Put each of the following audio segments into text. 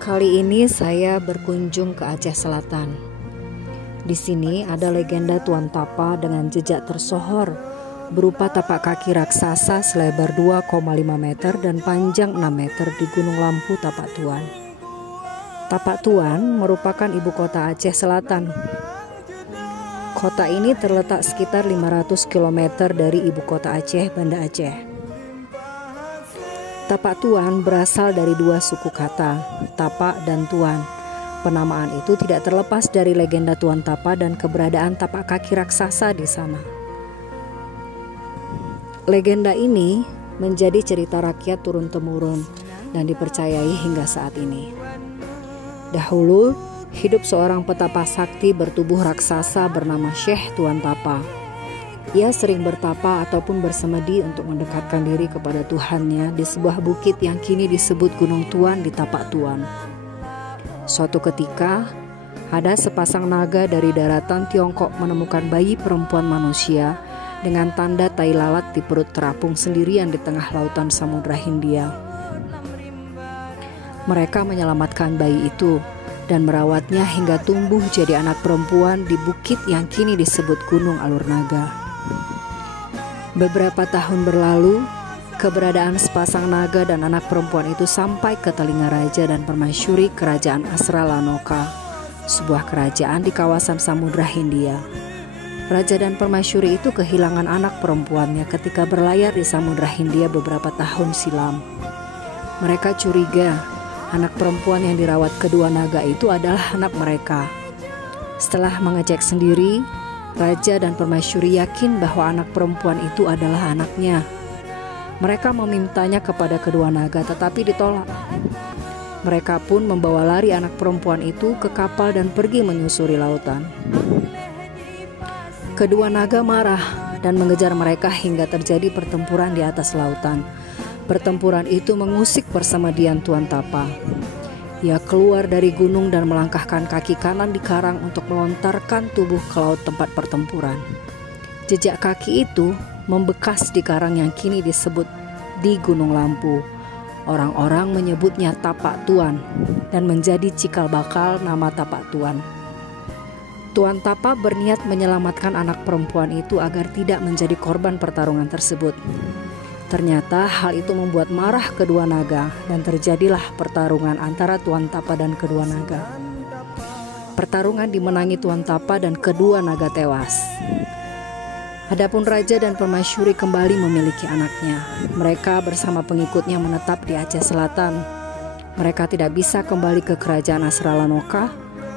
Kali ini saya berkunjung ke Aceh Selatan. Di sini ada legenda Tuan Tapa dengan jejak tersohor berupa tapak kaki raksasa selebar 2,5 meter dan panjang 6 meter di Gunung Lampu Tapak Tuan. Tapak Tuan merupakan ibu kota Aceh Selatan. Kota ini terletak sekitar 500 km dari ibu kota Aceh, Banda Aceh. Tapak Tuan berasal dari dua suku kata, tapak dan tuan. Penamaan itu tidak terlepas dari legenda Tuan Tapa dan keberadaan tapak kaki raksasa di sana. Legenda ini menjadi cerita rakyat turun-temurun dan dipercayai hingga saat ini. Dahulu, hidup seorang petapa sakti bertubuh raksasa bernama Syekh Tuan Tapa. Ia sering bertapa ataupun bersemedi untuk mendekatkan diri kepada Tuhannya di sebuah bukit yang kini disebut Gunung Tuan di Tapak Tuan. Suatu ketika, ada sepasang naga dari daratan Tiongkok menemukan bayi perempuan manusia dengan tanda tai lalat di perut terapung sendirian di tengah lautan Samudra Hindia. Mereka menyelamatkan bayi itu dan merawatnya hingga tumbuh jadi anak perempuan di bukit yang kini disebut Gunung Alur Naga. Beberapa tahun berlalu, keberadaan sepasang naga dan anak perempuan itu sampai ke telinga raja dan permaisuri kerajaan Asralanoka, sebuah kerajaan di kawasan Samudra Hindia. Raja dan permaisuri itu kehilangan anak perempuannya ketika berlayar di Samudra Hindia beberapa tahun silam. Mereka curiga anak perempuan yang dirawat kedua naga itu adalah anak mereka. Setelah mengecek sendiri, raja dan permaisuri yakin bahwa anak perempuan itu adalah anaknya. Mereka memintanya kepada kedua naga tetapi ditolak. Mereka pun membawa lari anak perempuan itu ke kapal dan pergi menyusuri lautan. Kedua naga marah dan mengejar mereka hingga terjadi pertempuran di atas lautan. Pertempuran itu mengusik persemedian Tuan Tapa. Ia keluar dari gunung dan melangkahkan kaki kanan di karang untuk melontarkan tubuh ke laut tempat pertempuran. Jejak kaki itu membekas di karang yang kini disebut di Gunung Lampu. Orang-orang menyebutnya Tapak Tuan dan menjadi cikal bakal nama Tapak Tuan. Tuan Tapa berniat menyelamatkan anak perempuan itu agar tidak menjadi korban pertarungan tersebut. Ternyata hal itu membuat marah kedua naga dan terjadilah pertarungan antara Tuan Tapa dan kedua naga. Pertarungan dimenangi Tuan Tapa dan kedua naga tewas. Adapun raja dan permaisuri kembali memiliki anaknya. Mereka bersama pengikutnya menetap di Aceh Selatan. Mereka tidak bisa kembali ke kerajaan Asralanoka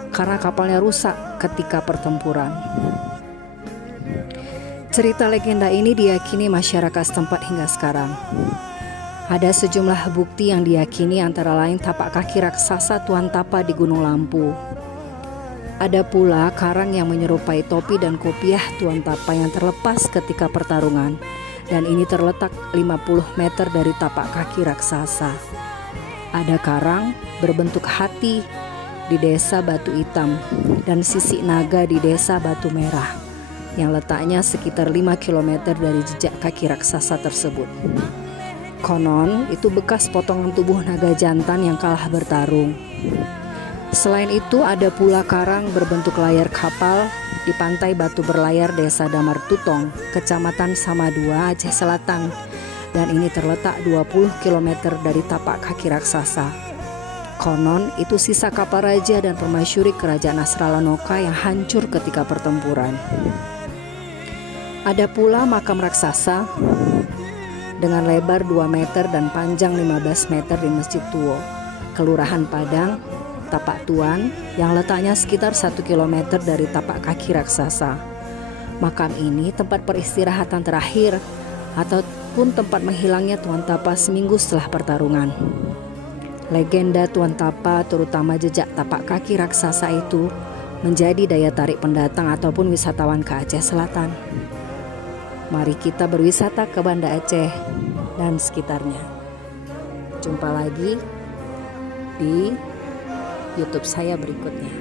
karena kapalnya rusak ketika pertempuran. Cerita legenda ini diyakini masyarakat setempat hingga sekarang. Ada sejumlah bukti yang diyakini antara lain tapak kaki raksasa Tuan Tapa di Gunung Lampu. Ada pula karang yang menyerupai topi dan kopiah Tuan Tapa yang terlepas ketika pertarungan, dan ini terletak 50 meter dari tapak kaki raksasa. Ada karang berbentuk hati di desa Batu Hitam dan sisik naga di desa Batu Merah yang letaknya sekitar 5 km dari jejak kaki raksasa tersebut. Konon itu bekas potongan tubuh naga jantan yang kalah bertarung. Selain itu ada pula karang berbentuk layar kapal di pantai Batu Berlayar desa Damar Tutong, kecamatan Samadua, Aceh Selatan, dan ini terletak 20 km dari tapak kaki raksasa. Konon itu sisa kapal raja dan permaisuri kerajaan Asralanoka yang hancur ketika pertempuran. Ada pula makam raksasa dengan lebar 2 meter dan panjang 15 meter di Masjid Tuo, Kelurahan Padang, Tapak Tuan, yang letaknya sekitar 1 km dari tapak kaki raksasa. Makam ini tempat peristirahatan terakhir ataupun tempat menghilangnya Tuan Tapa seminggu setelah pertarungan. Legenda Tuan Tapa, terutama jejak tapak kaki raksasa itu, menjadi daya tarik pendatang ataupun wisatawan ke Aceh Selatan. Mari kita berwisata ke Banda Aceh dan sekitarnya. Jumpa lagi di YouTube saya berikutnya.